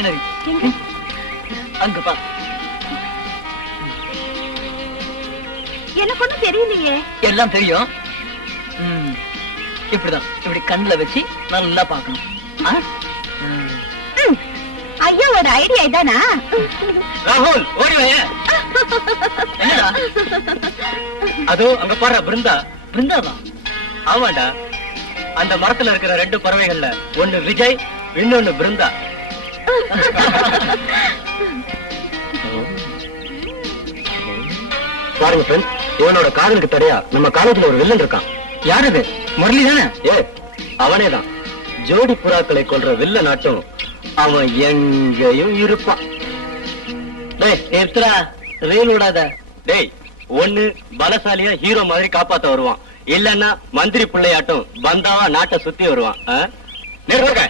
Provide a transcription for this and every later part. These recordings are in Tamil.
மிஷினரி அங்க பா. எனக்கு ஒண்ணும் தெரியலையே. எல்லாம் தெரியும். இப்படிதான், இப்படி கண்ணுல வச்சு நல்லா பாக்கணும். ஐயாவோட ஐடியா இதானா? ராகுல் ஓடிவாய. என்னடா அதோ அங்க பாரு பிருந்தா. பிருந்தாவா? ஆமாண்டா, அந்த மரத்துல இருக்கிற 2 பறவைகள்ல ஒண்ணு விஜய், இன்னொன்னு பிருந்தா. பாருங்க ஃப்ரெண்ட்ஸ், இவனோட காதலுக்கு தடையா நம்ம காலேஜ்ல ஒரு வில்லன் இருக்கான். யார் இது? முரளி தானே? அவனேதான். ஜோடி புறாக்களை கொன்ற வில்லன் நாட்டும் அவன் எங்கேயும் இருப்பான். ரயில் விடாத. டேய், ஒண்ணு பலசாலியா ஹீரோ மாதிரி காப்பாத்த வருவான், இல்லன்னா மந்திரி பிள்ளையாட்டும் பந்தாவா நாட்டை சுத்தி வருவான். நிறுத்துங்க.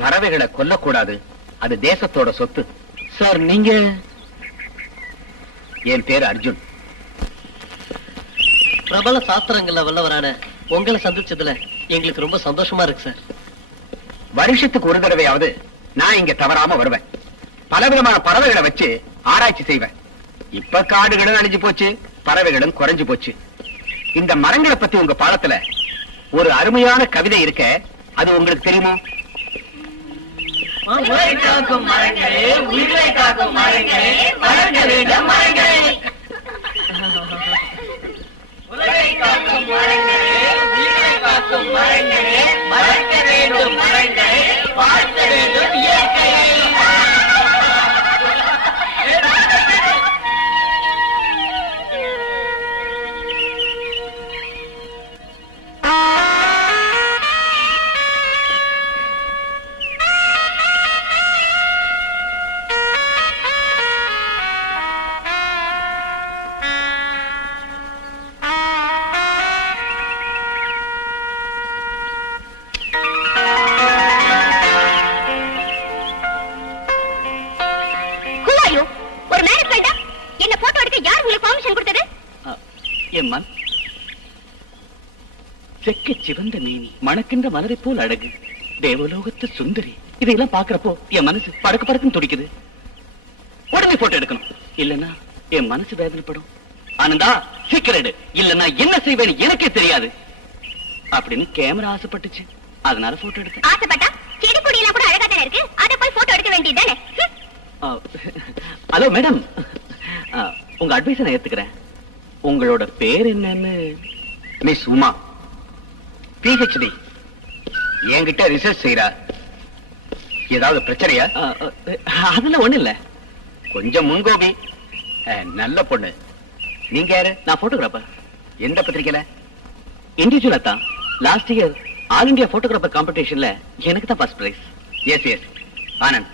பறவைகளை கொல்லக்கூடாது, அது தேசத்தோட சொத்து. சார் நீங்க? என் பேரு அர்ஜுன். பிரபல சாஸ்திரங்கள்ல வல்லவரான உங்களை சந்திச்சதுல எங்களுக்கு ரொம்ப சந்தோஷமா இருக்கு சார். வருஷத்துக்கு ஒரு தடவையாவது நான் இங்க தவறாம வருவேன். பலவிதமான பறவைகளை வச்சு ஆராய்ச்சி செய்வேன். இப்ப காடுகளும் அழிஞ்சு போச்சு, பறவைகளும் குறைஞ்சு போச்சு. இந்த மரங்களை பத்தி உங்க பாடத்துல ஒரு அருமையான கவிதை இருக்க, அது உங்களுக்கு தெரியுமா? உலகை காக்கும் மரங்களே, உயிரை காக்கும் மரங்களே, வளர்க்க வேண்டும் மரங்களே. உலகை காக்கும் மரங்களே, உயிரை காக்கும் மரங்களே, வளர்க்க வேண்டும் மரங்களே, வாழ்த்த வேண்டும் இயற்கையை. செக்க சிவந்த மேனி, மணக்கின்ற மலரை போல் அழகு, தேவலோகத்து சுந்தரி. இதையெல்லாம் பாக்குறப்போ என் மனசு படக்கு படக்குன்னு துடிக்குது. உடனே போட்டோ எடுக்கணும், இல்லன்னா என் மனசு வேதனைப்படும். ஆனந்தா சீக்கிரம் எடு, இல்லன்னா என்ன செய்வேன்னு எனக்கே தெரியாது அப்படின்னு கேமரா ஆசைப்பட்டுச்சு. அதனால போட்டோ எடுத்தேன். ஆசைப்பட்டா செடி கொடி எல்லாம் கூட அழகா தானே இருக்கு, அத போய் போட்டோ எடுக்க வேண்டியதுதானே? ஹலோ மேடம், உங்க அட்வைஸ் நான் ஏத்துக்கிறேன். உங்களோட பேர் என்னன்னு? மிஸ் உமா, PhD, என்கிட்ட ரிசர்ச் செய்யறா. ஏதாவது பிரச்சனையா? அதுல ஒண்ணு இல்ல, கொஞ்சம் முன்கோபி. நல்ல பொண்ணு. நீங்க யாரு? நான் போட்டோகிராஃபர். எந்த பத்திரிக்கையில? இண்டிவிஜுவலா தான். Last year all India photographer காம்படிஷன்ல எனக்கு தான் first prize. S S Anand,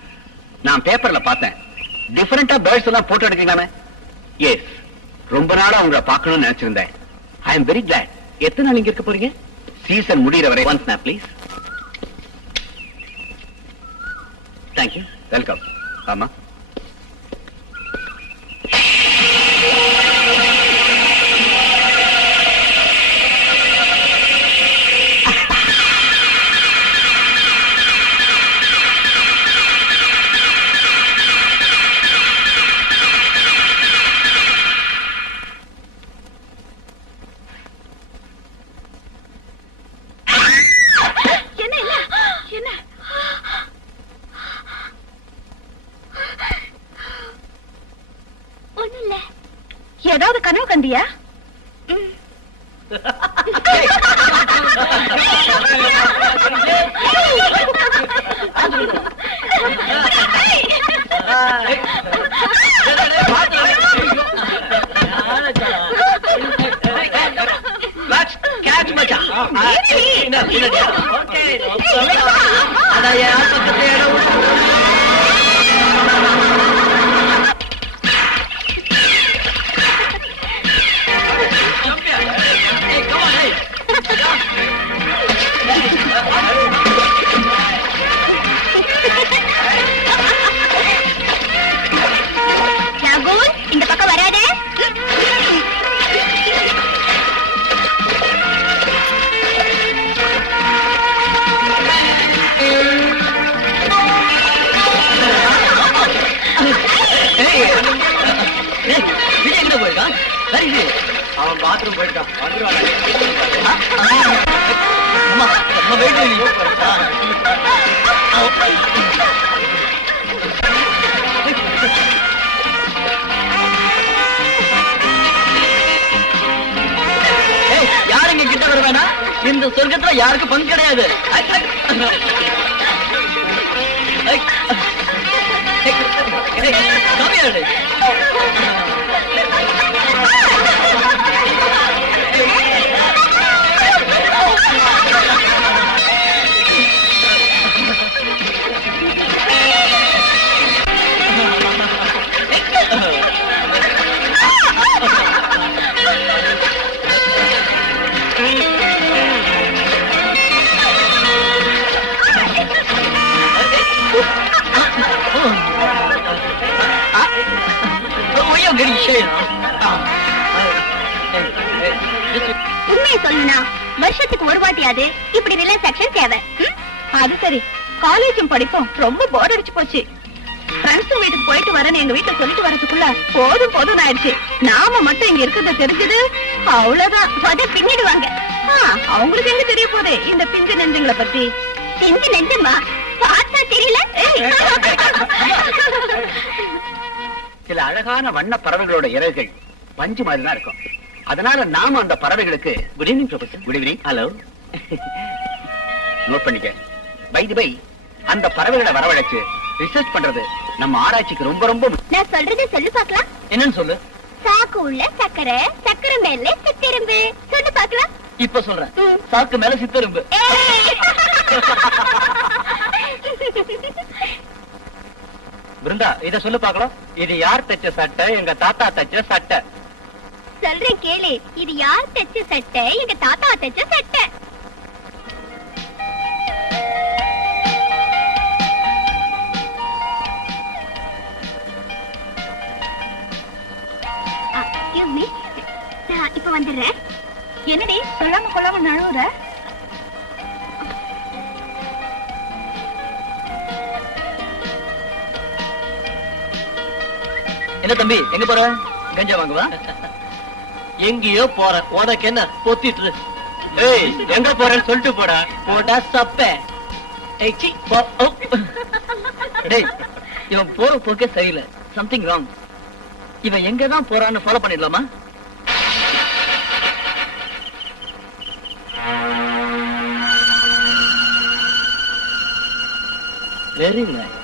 நான் பேப்பர்ல பார்த்தேன். டிஃபரெண்டா பேர்ட்ஸ் எல்லாம் போட்டோ எடுக்கலாமே. எஸ், ரொம்ப நாளா உங்களை பார்க்கணும்னு நினைச்சிருந்தேன். I am very glad. எத்தனை நாள் இங்க இருக்க போறீங்க? சீசன் முடிகிற வரை. One snap please. Thank you. Welcome. ஆமா, ஏதாவது கனவு கண்டியா? அவன் பாத்ரூம் போயிட்டான் வந்துருவான். யாருங்க கிட்ட வருவேனா? இந்த சொர்க்கத்துல யாருக்கும் பங்கு கிடையாது. கம்மியாடு. உண்மையை சொல்லணும்னா வருஷத்துக்கு ஒரு வாட்டியாவது இப்படி ரிலாக்ஸேஷன் தேவை. அது சரி, காலேஜும் படிப்போம் ரொம்ப போர் அடிச்சு போச்சு. ஃப்ரெண்ட்ஸ் வீட்டுக்கு போயிட்டு வரேன்னு எங்க வீட்டுல சொல்லிட்டு வரதுக்குள்ள போதும் போதும் ஆயிடுச்சு. நாம மட்டும் இங்க இருக்கிறத தெரிஞ்சது அவ்வளவுதான் பின்னிடுவாங்க. அவங்களுக்கு எங்க தெரிய போதே இந்த பிஞ்சு நெஞ்சுங்களை பத்தி. பிஞ்சு நெஞ்சுமா பார்த்தா தெரியல. சில அழகான வண்ண பறவைகளோட இறகுகள் பஞ்சு மாதிரி தான் இருக்கும். அதனால நாம அந்த பறவைகளுக்கு good evening professor. Good evening. Hello. Note பண்ணிக்க. பை தி பை, அந்த பறவைகளை வரவழைச்சு ரிசர்ச் பண்றது நம்ம ஆராய்ச்சிக்கு ரொம்ப ரொம்ப. நான் சொல்றதை சொல்லு பாக்கலாம். என்னன்னு சொல்லு. சாக்கு உள்ள சக்கரை, சக்கரை மேல சித்தெரும்பு. சொல்லு பாக்கலாம். இப்ப சொல்றேன். சாக்கு மேல சித்தெரும்பு. பிருந்தா, இத சொல்லு பாக்கலாம். இது யார் தச்ச சட்டை? எங்க தாத்தா தச்ச சட்டை. சொல்றேன் கேளு. இது யார் தச்ச சட்டை? எங்க தாத்தா தச்ச சட்டை. நான் இப்ப வந்துடுறேன். என்னடி சொல்லாம கொள்ளாம நழுவுற? என்ன தம்பி, எங்க போற? கஞ்சா வாங்குவா? எங்கேயோ போற. உனக்கு என்ன பொத்திட்டு? ஏய், எங்க போறேன்னு சொல்லிட்டு போடா. போடா சப்ப. டேய், இவன் போற போக்கே சரியில்லை. Something wrong. இவன் எங்கதான் போறான்னு ஃபாலோ பண்ணிடலாமா? Very nice.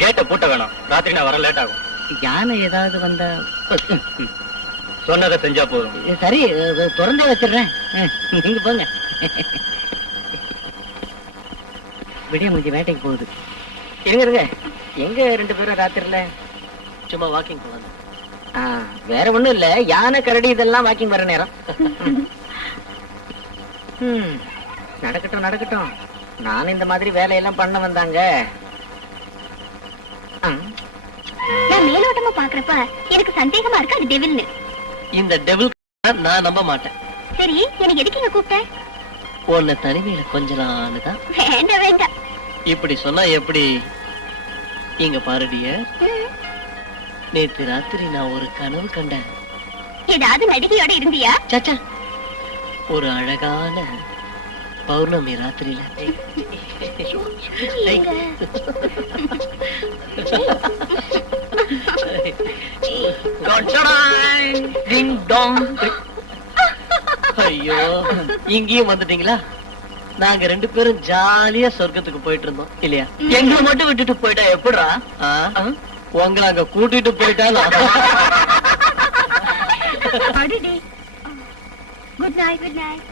கேட்ட பூட்ட வேணாம். ராத்திரி நான் வர லேட் ஆகும். யானை ஏதாவது வந்தா சொன்னதை செஞ்சா போதும். சரி, திறந்தே வச்சிடுறேன். நீங்க போங்க. விடிய முடிஞ்சு வேட்டைக்கு போகுது. இருங்க, எங்க ரெண்டு பேரும் ராத்திரில சும்மா வாக்கிங் போவாங்க. வேற ஒண்ணும் இல்ல, யானை கரடி இதெல்லாம் வாக்கிங் வர நேரம். நடக்கட்டும் நடக்கட்டும். நானும் இந்த மாதிரி வேலையெல்லாம் பண்ண வந்தாங்க. நான் மேலோட்டமா பாக்குறப்ப எனக்கு சந்தேகமா இருக்கு அது டெவில்னு. இந்த டெவில் நான் நம்ப மாட்டேன். சரி, எனக்கு எதுக்கு இங்க கூப்பிட்ட? உன்னை தனிமையில கொஞ்சலான்னு தான். வேண்டாம் வேண்டாம். இப்படி சொன்னா எப்படி? இங்க பாருடிய, நேத்து ராத்திரி நான் ஒரு கனவு கண்டேன். ஏதாவது நடிகையோட இருந்தியா? சச்சா, ஒரு அழகான பௌர்ணமி ராத்திரியில. ஐயோ, இங்கேயும் வந்துட்டீங்களா? நாங்க ரெண்டு பேரும் ஜாலியா சொர்க்கத்துக்கு போயிட்டு இருந்தோம் இல்லையா? எங்களை மட்டும் விட்டுட்டு போயிட்டா எப்படிடா? உங்களை அங்க கூட்டிட்டு போயிட்டாலும். Good night. Good night.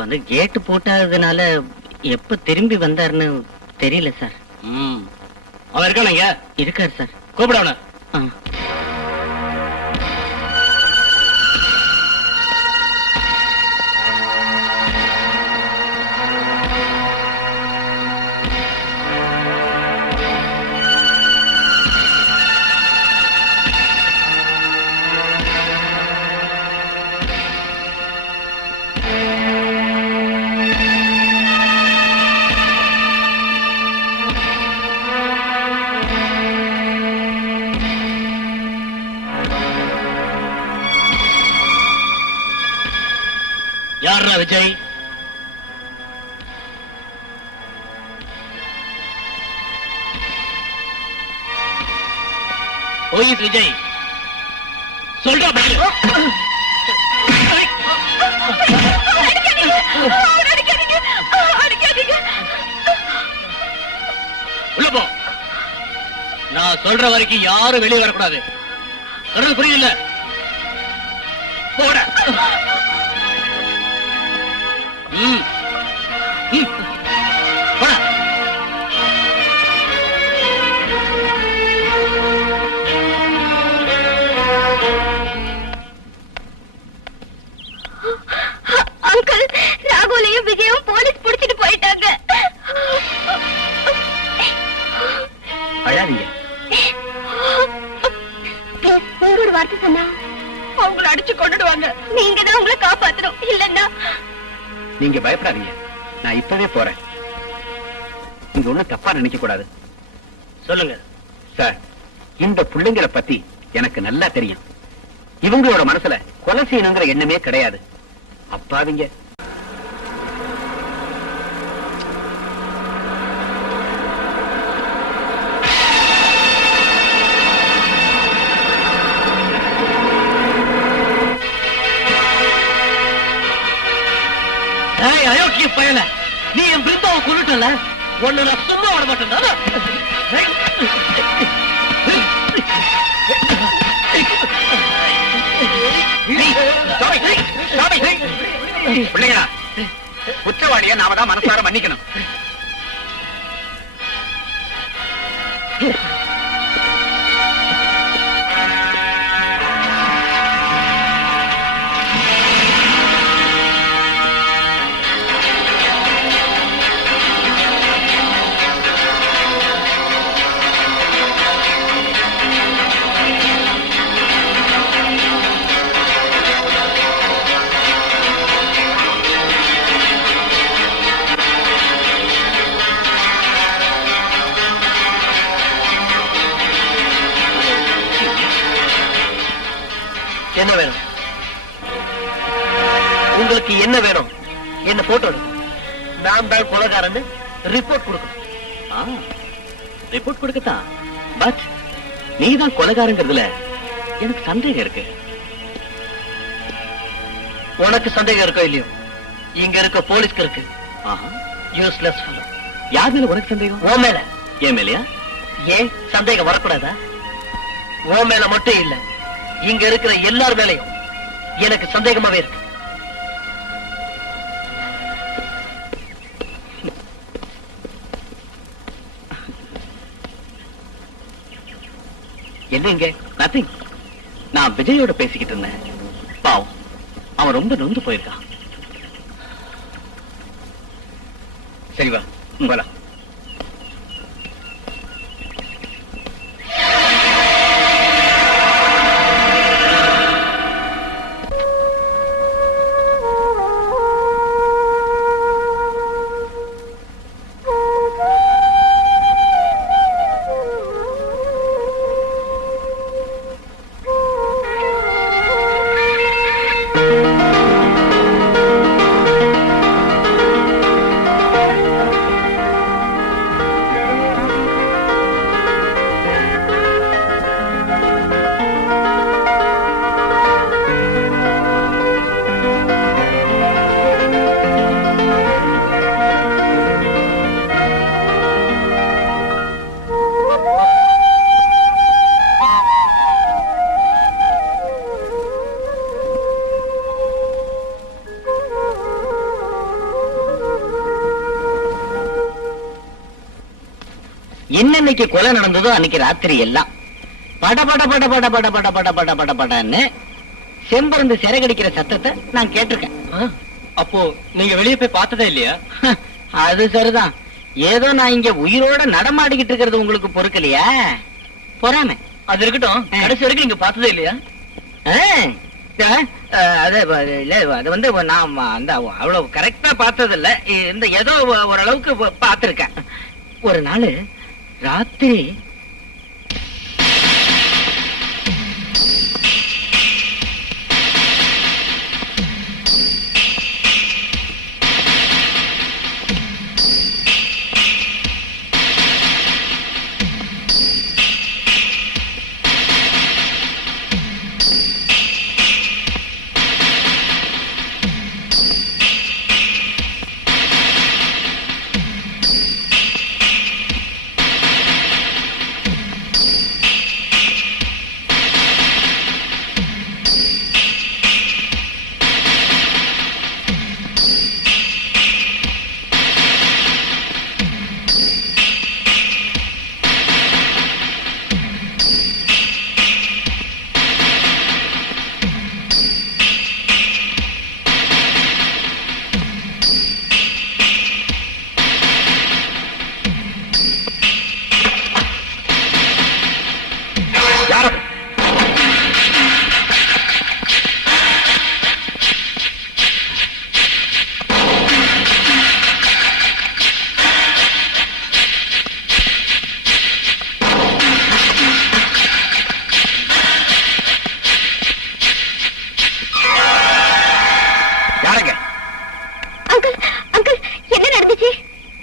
வந்து கேட்டு போட்டதுனால எப்ப திரும்பி வந்தாருன்னு தெரியல சார். அவன் இருக்கானங்க? இருக்காரு சார். கூப்பிட அவன. யாரா விஜய்? ஓயிஸ் விஜய் சொல்றா பதில். உள்ள போ. நான் சொல்ற வரைக்கும் யாரும் வெளியே வரக்கூடாது. சொல்றது புரியல? போட. போட. அங்கிள், ராகுலையும் விஜயும் போலீஸ் புடிச்சிட்டு போயிட்டாங்க. அழாதீங்க. ஒரு வார்த்தை சொன்னா அவங்களை அடிச்சு கொண்டுடுவாங்க. நீங்க தான் உங்களை காப்பாத்தணும். இல்லன்னா நீங்க பயப்படாதீங்க. நான் இப்பவே போறேன். நீங்க ஒண்ணும் தப்பா நினைக்க கூடாது. சொல்லுங்க சார். இந்த பிள்ளைங்களை பத்தி எனக்கு நல்லா தெரியும். இவங்களோட மனசுல கொலை செய்யணுங்கிற எண்ணமே கிடையாது. அப்பாவிங்க. அயோக்கிய பயல, நீ என் பிருந்தாவை கொண்டுட்டல. ஒன்னு நான் சும்மா விட மாட்டேன். பிள்ளைங்களா, குற்றவாளிய நாம தான் மனசார மன்னிக்கணும். என்ன வேணும்? உங்களுக்கு என்ன வேணும்? என்ன போட்டோ நான் தான் கொலைகாரன்னு ரிப்போர்ட் கொடுக்கணும். ரிப்போர்ட் கொடுக்கத்தான். பட் நீதான் கொலைகாரங்கிறதுல எனக்கு சந்தேகம் இருக்கு. உனக்கு சந்தேகம் இருக்கோ இல்லையோ, இங்க இருக்க போலீஸ்க்கு இருக்கு. Useless fellow. யார் மேல உனக்கு சந்தேகம்? ஓ மேல. ஏன் மேலையா? ஏன் சந்தேகம் வரக்கூடாதா? ஓ மேல மட்டும் இல்ல, இங்க இருக்கிற எல்லார் மேலையும் எனக்கு சந்தேகமாவே இருக்கு. என்ன இங்க? நத்திங். நான் விஜயோட பேசிக்கிட்டு இருந்தேன். பாவம், அவன் ரொம்ப நொந்து போயிருக்கான். சரி வா போலாம். என்னன்னைக்கு கொலை நடந்ததோ அன்னைக்கு ராத்திரி எல்லாம் பட பட பட பட பட பட பட பட பட படன்னு செம்பருந்து சிறகடிக்கிற சத்தத்தை நான் கேட்டிருக்கேன். அப்போ நீங்க வெளியே போய் பார்த்ததே இல்லையா? அது சரிதான். ஏதோ நான் இங்க உயிரோட நடமாடிக்கிட்டு இருக்கிறது உங்களுக்கு பொறுக்கலையா? பொறாம. அது இருக்கட்டும், கடைசி வரைக்கும் நீங்க பார்த்ததே இல்லையா? அது வந்து நான் அந்த அவ்வளவு கரெக்டா பார்த்தது இல்ல. இந்த ஏதோ ஓரளவுக்கு பார்த்திருக்கேன். ஒரு நாள் ராத்திரி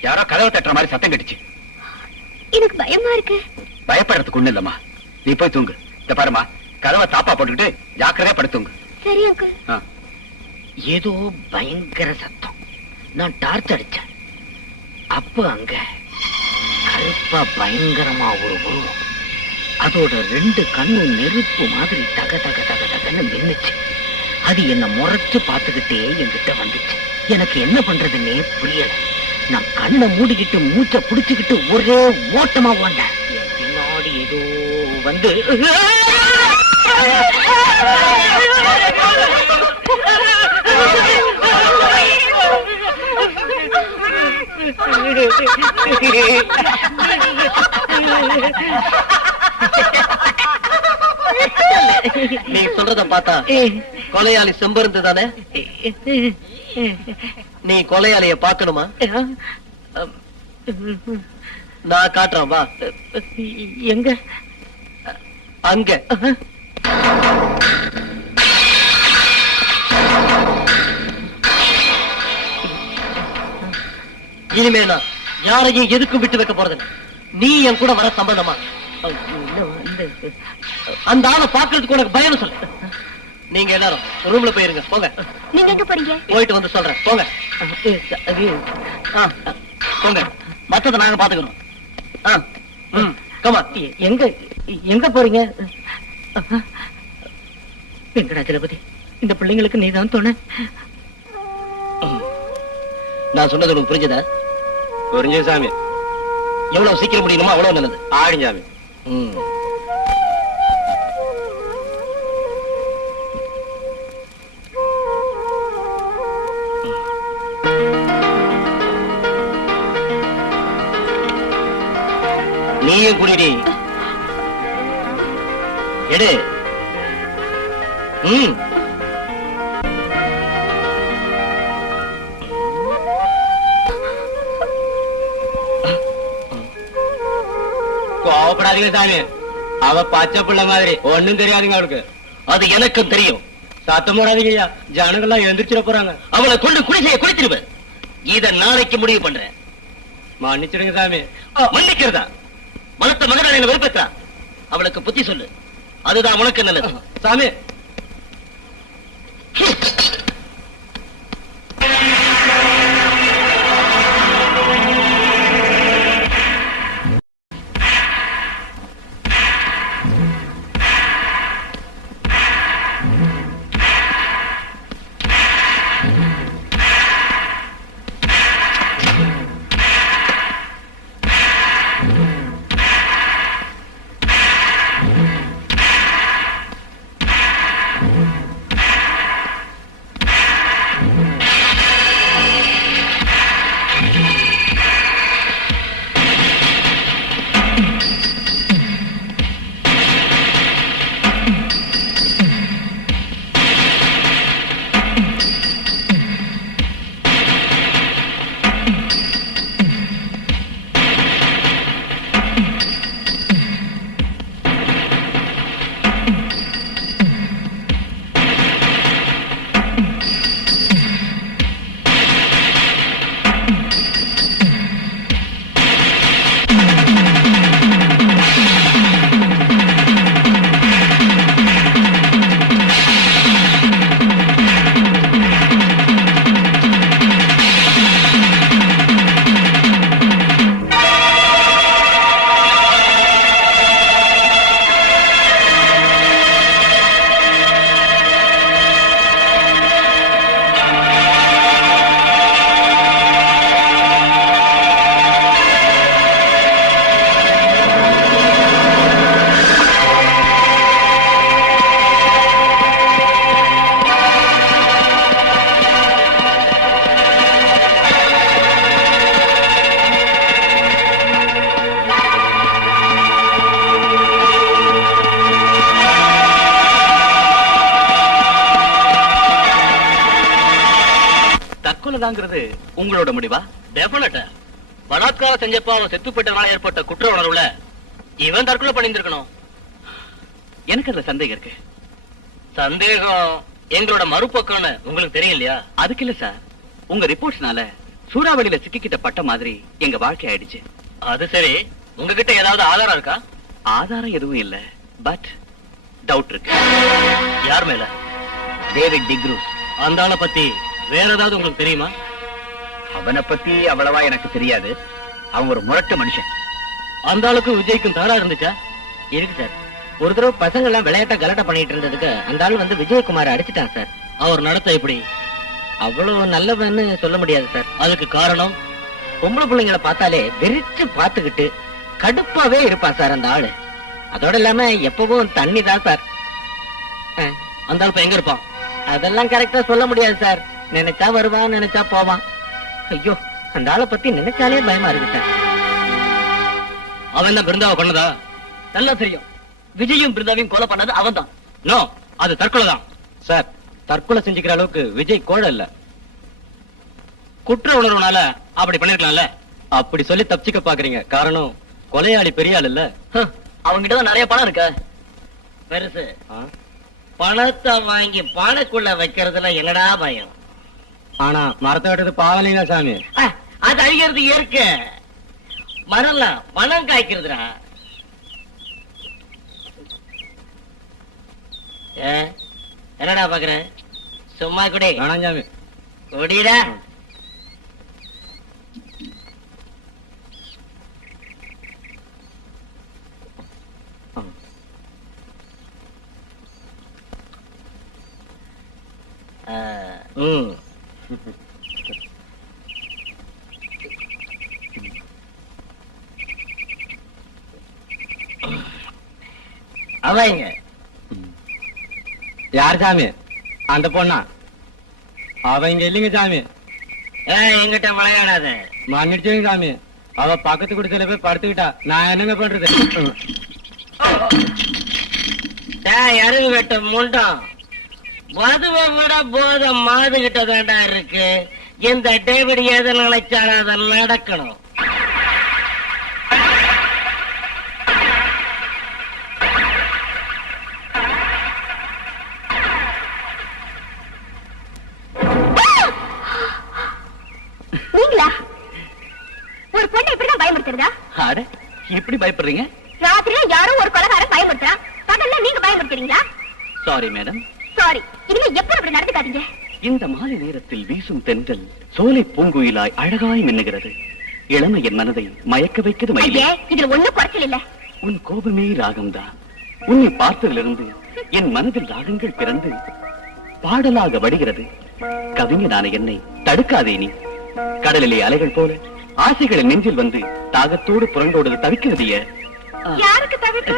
யாரோ கதவை தட்டுற மாதிரி சத்தம் கட்டுச்சு. எனக்கு பயமா இருக்கு. பயப்படுறதுக்கு ஒண்ணு இல்லம்மா, நீ போய் தூங்கு. இந்த பாருமா, கதவை தாப்பா போட்டுக்கிட்டு ஜாக்கிரதையா படுத்துங்க. சரி அங்கிள். ஏதோ பயங்கர சத்தம். நான் டார்ச் அடிச்சேன். அப்ப அங்க கருப்பா பயங்கரமா ஒரு உருவம். அதோட 2 கண்ணும் நெருப்பு மாதிரி தக தக தக தகன்னு மின்னுச்சு. அது என்ன முறைச்சு பார்த்துக்கிட்டே என்கிட்ட வந்துச்சு. எனக்கு என்ன பண்றதுன்னே புரியல. நான் கண்ணை மூடிக்கிட்டு மூச்சை புடிச்சுக்கிட்டு ஒரே ஓட்டமா ஓண்டேன். என் பின்னாடி ஏதோ வந்து நீ சொல்றத பார்த்தா கொலையாளி செம்பருந்து தானே? நீ கொலையாளிய பாக்கணுமா? நான் காட்டுறேன், வா. எங்க? அங்க. இனிமே நான் யாரையும் எதுக்கும் விட்டு வைக்க போறது நீ என் கூட வர சம்பந்தமா அந்த ஆளை பாக்குறதுக்கு உனக்கு பயம் சொல்லு. நீங்க எல்லாரும் ரூம்ல போயிருங்க. போங்க. நீங்க எங்க போறீங்க? போயிட்டு வந்து சொல்றேன். போங்க போங்க. மத்தத நாங்க பாத்துக்கிறோம். கமா. எங்க எங்க போறீங்க? வெங்கடாச்சலபதி, இந்த பிள்ளைங்களுக்கு நீதான் துணை. நான் சொன்னது உனக்கு புரிஞ்சதா? புரிஞ்சது சாமி. எவ்வளவு சீக்கிரம் முடியுமோ அவ்வளவு நல்லது. ஆடி சாமி. நீயும் குடிடி. எடு. கோவப்படாதீங்க சாமி. அவ பச்சை பிள்ளை மாதிரி ஒண்ணும் தெரியாதுங்க அவளுக்கு. அது எனக்கும் தெரியும். சத்தம் போடாதீங்கய்யா, ஜனங்கள்லாம் எழுந்திரிச்சிட போறாங்க. அவளை கொண்டு குடிசைய குடிச்சிருவேன். இத நாளைக்கு முடிவு பண்றேன். மன்னிச்சிடுங்க சாமி. மன்னிக்கிறதா? மனத்த மகனை வெறுப்பேற்றா? அவளுக்கு புத்தி சொல்லு. அதுதான் உனக்கு நல்லது. சாமி. தாங்கிறது உங்களோட முடிவா? டெஃபினட்டா. பலாத்காரம் செஞ்சப்ப அவன் செத்து போயிட்டனால ஏற்பட்ட குற்ற உணர்வுல இவன் தற்கொலை பண்ணியிருக்கணும். எனக்கு அதுல சந்தேகம் இருக்கு. சந்தேகம் எங்களோட மறுபக்கம்னு உங்களுக்கு தெரியும் இல்லையா? அதுக்கு இல்ல சார், உங்க ரிப்போர்ட்ஸ்னால சூறாவளியில சிக்கிக்கிட்ட பட்ட மாதிரி எங்க வாழ்க்கை ஆயிடுச்சு. அது சரி, உங்ககிட்ட ஏதாவது ஆதாரம் இருக்கா? ஆதாரம் எதுவும் இல்ல, பட் டவுட் இருக்கு. யார் மேல? டேவிட் டிக்ரூஸ். அந்த ஆளை பத்தி வேற ஏதாவது உங்களுக்கு தெரியுமா? அவனை பத்தி அவ்வளவா எனக்கு தெரியாது. அவன் ஒரு முரட்டு மனுஷன். அந்த ஆளுக்கும் விஜய்க்கும் தகராறு இருந்துச்சா? இருக்கு சார். ஒரு தடவை பசங்க எல்லாம் விளையாட்டா கலாட்டா பண்ணிட்டு இருந்ததுக்கு அந்த ஆள் வந்து விஜயகுமார் அடிச்சிட்டான் சார். அவர் நடத்த எப்படி? அவ்வளவு நல்லவன்னு சொல்ல முடியாது சார். அதுக்கு காரணம் பொம்பளை பிள்ளைங்களை பார்த்தாலே வெறிச்சு பார்த்துக்கிட்டு கடுப்பாவே இருப்பான் சார் அந்த ஆளு. அதோட இல்லாம எப்பவும் தண்ணி தான் சார். அந்த ஆள் எங்க இருப்பான்? அதெல்லாம் கரெக்டா சொல்ல முடியாது சார். நினைச்சா வருவான், நினைச்சா போவான். ஐயோ, அந்த ஆளை பத்தி நினைச்சாலே பயமா இருக்கு சார். அவன் தான் பிருந்தாவை கொன்னதா? நல்லா தெரியும். விஜயும் பிருந்தாவையும் கொலை பண்ணது அவன் தான். நோ, அது தற்கொலை தான் சார். தற்கொலை செஞ்சுக்கிற அளவுக்கு விஜய் கோழை இல்ல. குற்ற உணர்வுனால அப்படி பண்ணிருக்கலாம்ல. அப்படி சொல்லி தப்பிச்சுக்க பாக்குறீங்க. காரணம் கொலையாளி பெரிய ஆள் இல்ல. அவங்கிட்டதான் நிறைய பணம் இருக்க. பெருசு பணத்தை வாங்கி பானைக்குள்ள வைக்கிறதுல என்னடா பயம்? ஆனா மரத்தை வெட்டது பாவலைங்க சாமி. அத அது அழிகிறது இயற்கை. மரம்லாம் மனம் காய்க்கிறதுடா. என்னடா பாக்குறேன்? சும்மா குடி. வேணாஞ்சாமி. குடிடா. அவங்க யார் சாமி? அந்த பொண்ணா? அவ இங்க இல்லைங்க சாமி. எங்கிட்ட விளையாடாத. மன்னிச்சுங்க சாமி. அவ பக்கத்து குடிசையில போய் படுத்துக்கிட்டா. நான் என்னங்க பண்றது? அருகு வெட்ட முண்டம். மதுவை விட போத மாது கிட்டதாண்டா இருக்கு. இந்த டேவிட் எதை நினைச்சாலும் அதை நடக்கணும். ஒரு பொண்ணு எப்படிதான் பயமுறுத்துறதா? அட, எப்படி பயப்படுறீங்க? ராத்திரில யாரோ ஒரு கொலைகாரன் பயமுறுத்துறான். பகல்ல நீங்க பயமுறுத்துறீங்களா? Sorry madam. சாரி. இனிமே எப்ப அப்படி நடந்துக்காதீங்க. இந்த மாலை நேரத்தில் வீசும் தென்றல் சோலை பூங்குயிலாய் அழகாய் மின்னுகிறது. இளமை என் மனதை மயக்க வைக்கிறது மயிலே. இதுல ஒண்ணும் குறைச்சல் இல்ல. உன் கோபமே ராகம்தான். உன்னை பார்த்ததிலிருந்து என் மனதில் ராகங்கள் பிறந்து பாடலாக வடிகிறது. கவிஞனான என்னை தடுக்காதே நீ. கடலிலே அலைகள் போல ஆசைகளை நெஞ்சில் வந்து தாகத்தோடு புரண்டோடு தவிக்கிறதிய. யாருக்கு தவிப்பு?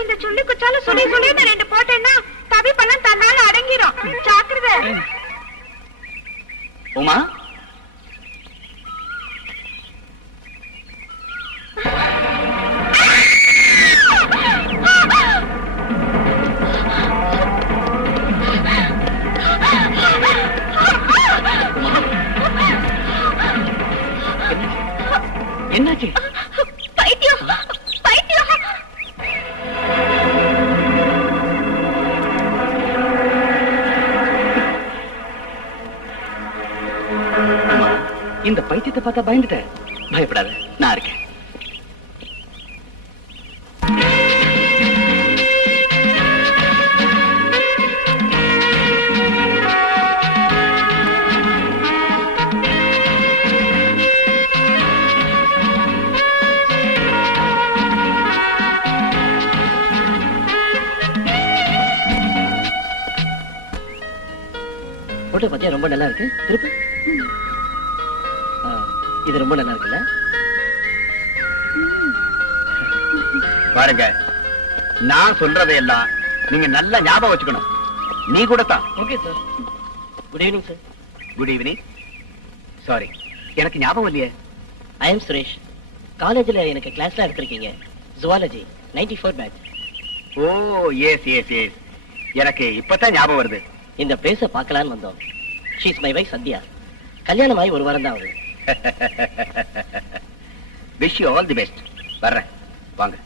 இந்த சொல்லி குச்சால சொல்லி சொல்லி ரெண்டு போட்டேன்னா தவிப்பெல்லாம் தன்னால அடங்கிரும். ஜாக்கிரதை. உமா, என்னாச்சு? பைத்தியம், பைத்தியம். இந்த பைத்தியத்தை பார்த்தா பயந்துட்ட. பயப்படாத, நான் இருக்கேன். போட்டோ பத்தியா ரொம்ப நல்லா இருக்கு. திருப்பு. இது ரொம்ப நல்லா இருக்குல்ல? பாருங்க, நான் சொல்றதையெல்லாம் நீங்க நல்லா ஞாபகம் வச்சுக்கணும். நீ கூட தான். Okay sir. Good evening sir. Good evening. Sorry, எனக்கு ஞாபகம் இல்லையே. I am Suresh. காலேஜ்ல எனக்கு கிளாஸ்ல எடுத்திருக்கீங்க. Zoology 94 batch. Oh yes yes yes, எனக்கு இப்பதான் ஞாபகம் வருது. இந்த பிளேஸ பார்க்கலான்னு வந்தோம். She is my wife Sandhya. கல்யாணம் ஆகி ஒரு வாரம் தான் ஆகுது. Wish you all the best. வர்றேன், வாங்க.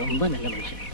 ரொம்ப நல்ல மனுஷன்.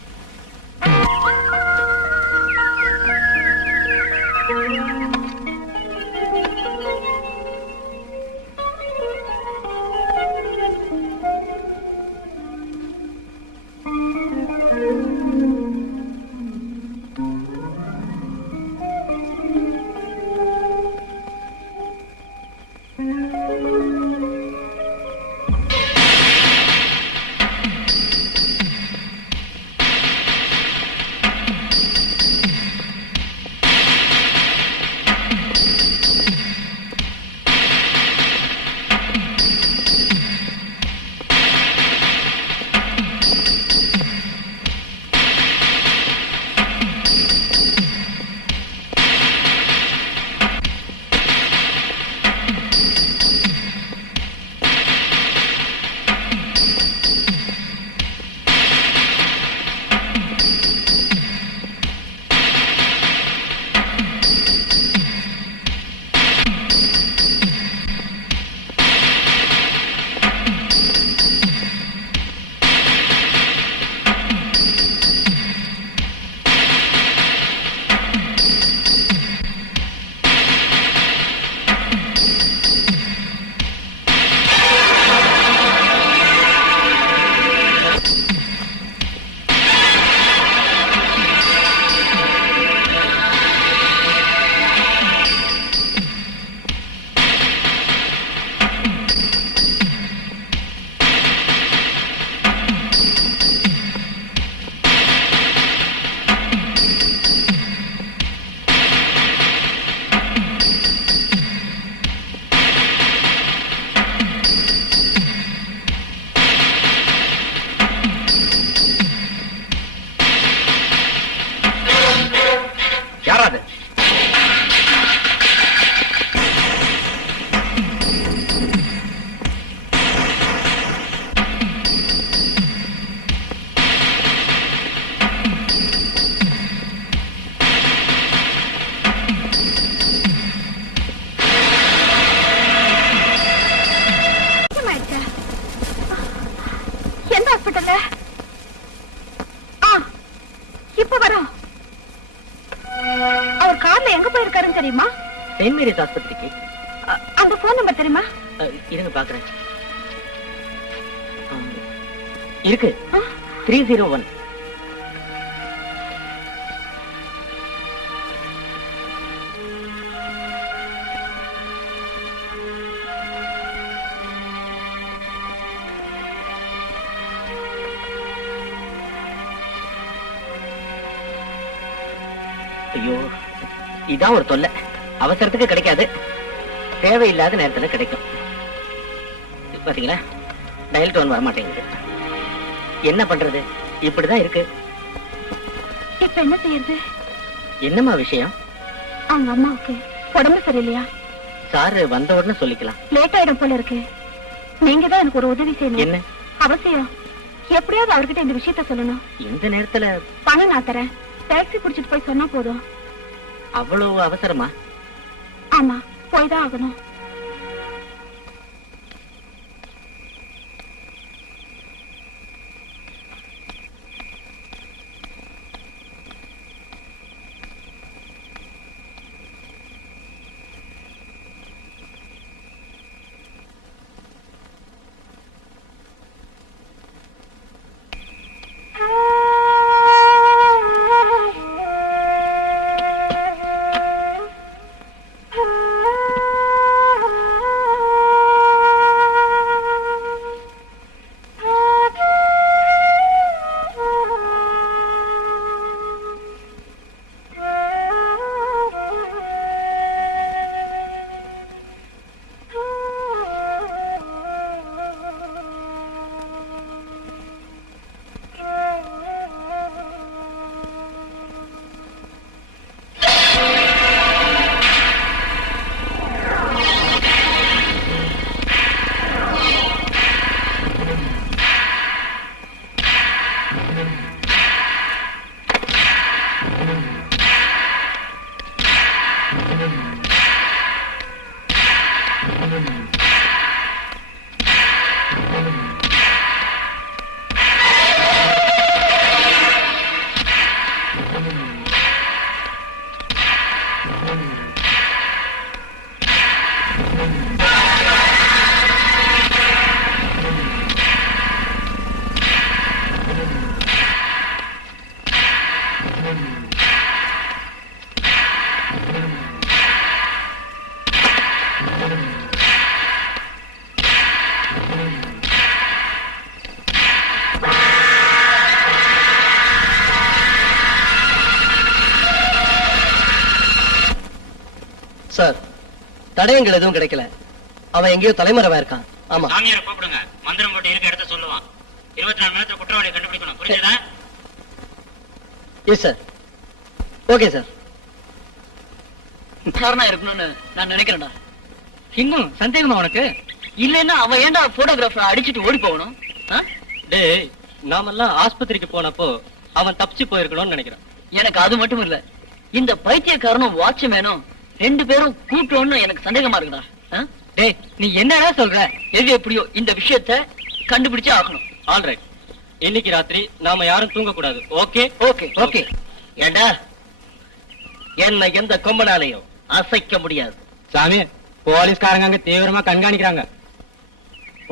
எந்த ஹாஸ்பிட்டல்ல? இப்ப வரோம். அவர் கார்ல எங்க போயிருக்காருன்னு தெரியுமா? செயின்ட் மேரிஸ் ஆஸ்பத்திரிக்கு. அந்த போன் நம்பர் தெரியுமா? இருங்க பாக்குறேன். இருக்கு 301. ஐயோ, இதான் ஒரு தொல்லை. அவசரத்துக்கு கிடைக்காது, தேவையில்லாத நேரத்துல கிடைக்கும். பாத்தீங்களா, டயல் டோன் வர மாட்டேங்குது. என்ன பண்றது? இப்படிதான் இருக்கு. இப்ப என்ன செய்யறது? என்னம்மா விஷயம்? அவங்க அம்மாவுக்கு உடம்பு சரியில்லையா? சாரு வந்த உடனே சொல்லிக்கலாம். லேட் ஆயிடும் போல இருக்கு. நீங்க தான் எனக்கு ஒரு உதவி செய்யணும். என்ன அவசியம்? எப்படியாவது அவர்கிட்ட இந்த விஷயத்த சொல்லணும். இந்த நேரத்துல? பணம் நான் தரேன், டாக்ஸி புடிச்சிட்டு போய் சொன்னா போதும். அவ்வளவு அவசரமா? ஆமா, போய்தான் ஆகணும். சார், தடயங்கள் எதுவும் கிடைக்கல. அவன் எங்கேயோ தலைமறைவா இருக்கான். ஆமா. சாமியாரை கூப்பிடுங்க. மந்திரம் போட்டு இருக்க இடத்த சொல்லுவான். 24 மணி நேரத்துல குற்றவாளியை கண்டுபிடிக்கணும். புரியுதா? Yes sir. Okay sir. காரணம் இருக்கணும்னு நான் நினைக்கிறேன்டா. இன்னும் சந்தேகமா உனக்கு? இல்லன்னா அவன் ஏன்டா போட்டோகிராஃபர் அடிச்சிட்டு ஓடி போகணும்? டேய், நாமெல்லாம் ஆஸ்பத்திரிக்கு போனப்போ அவன் தப்பிச்சு போயிருக்கணும்னு நினைக்கிறேன். எனக்கு அது மட்டும் இல்ல, இந்த பைத்தியக்காரனும் வாட்ச்மேனும் 2 பேரும் கூட்டோன்னு எனக்கு சந்தேகமா இருக்குடா. டேய், நீ என்னடா சொல்ற? எது எப்படியோ இந்த விஷயத்தை கண்டுபிடிச்சே ஆகணும். ஆல்ரைட், இன்னைக்கு ராத்திரி நாம யாரும் தூங்க கூடாது. Okay okay okay. ஏண்டா, என்ன எந்த கொம்பனாலையும் அசைக்க முடியாது. சாமி, போலீஸ்காரங்க அங்க தீவிரமா கண்காணிக்கிறாங்க.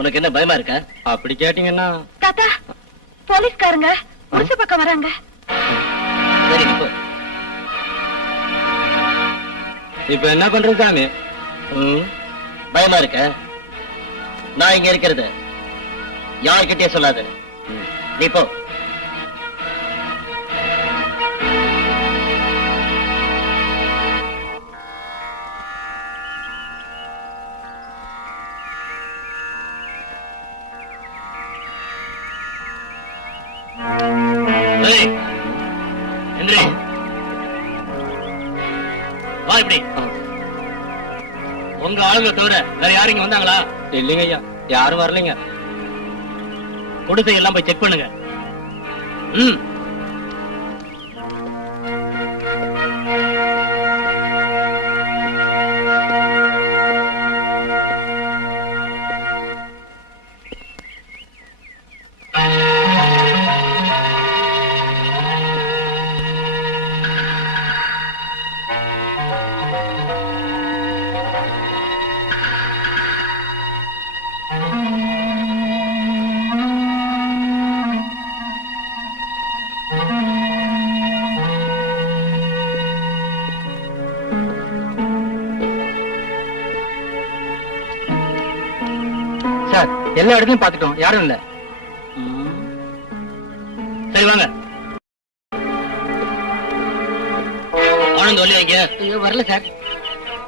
உனக்கு என்ன பயமா இருக்க? அப்படி கேட்டீங்கன்னா? தாத்தா, போலீஸ்காரங்க குடிசை பக்கம் வராங்க. சரி, நீ போ. இப்ப என்ன பண்றது சாமி? பயமா இருக்க? நான் இங்க இருக்கிறது யார்கிட்டயே சொல்லாத. நீ போ. வா இப்படி. உங்க ஆளுங்களை தவிர வேற யாரும் இங்க வந்தாங்களா? இல்லைங்க ஐயா, யாரும் வரலைங்க. குடிசை எல்லாம் போய் செக் பண்ணுங்க. எல்லா இடத்துலயும் பாத்துட்டோம், யாரும் இல்ல. சரி வாங்க. ஆனந்த் வரலையா இங்க? வரல சார்.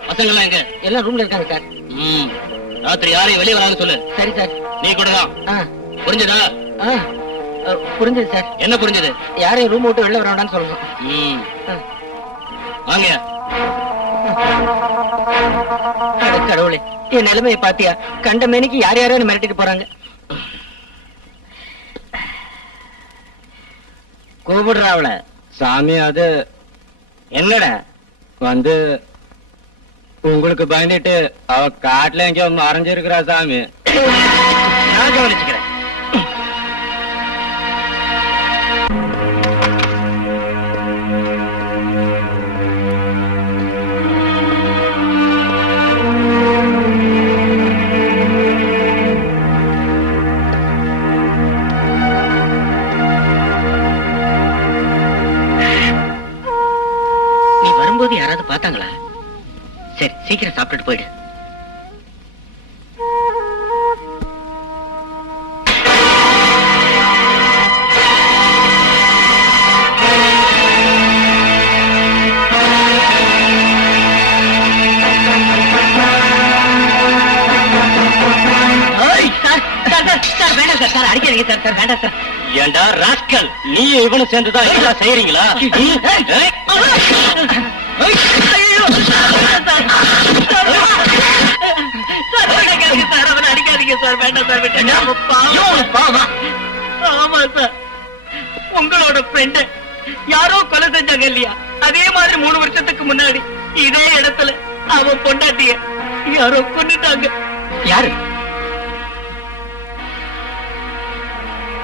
பசங்கெல்லாம் எங்க? எல்லாம் ரூம்ல இருக்காங்க சார். ராத்திரி யாரையும் வெளியே வரான்னு சொல்லு. சரி சார். நீ கூட தான். புரிஞ்சதா? புரிஞ்சது சார். என்ன புரிஞ்சது? யாரையும் ரூம் விட்டு வெளில வர வேண்டாம்னு சொல்லணும். வாங்க. கடவுளே, என் நிலைமையை பாத்தியா? கண்ட மேனிக்கு யார் யாரையும் மிரட்டிட்டு போறாங்க. கூப்பிடுறா அவள. சாமி அது என்னடா வந்து உங்களுக்கு பயந்துட்டு அவ காட்டுல எங்கேயோ மறைஞ்சிருக்கிறா சாமி. நான் கவனிச்சுக்கிறேன். நீ வரும்போது யாராவது பார்த்தாங்களா? சரி, சீக்கிரம் சாப்பிட்டுட்டு போயிடு. அடிக்காதீங்க சார். சார் வேண்டாம் சார். ஏண்டா ராஸ்கல், நீ இவனு சேர்ந்துதான் எல்லாம் செய்யறீங்களா? அடிக்காதீங்க சார். வேண்டாம் சார். ஆமா சார், உங்களோட ஃப்ரெண்ட் யாரோ கொலை செஞ்சாங்க இல்லையா? அதே மாதிரி 3 வருஷத்துக்கு முன்னாடி இதே இடத்துல அவன் பொண்டாட்டிய யாரோ கொன்னுட்டாங்க. யாரு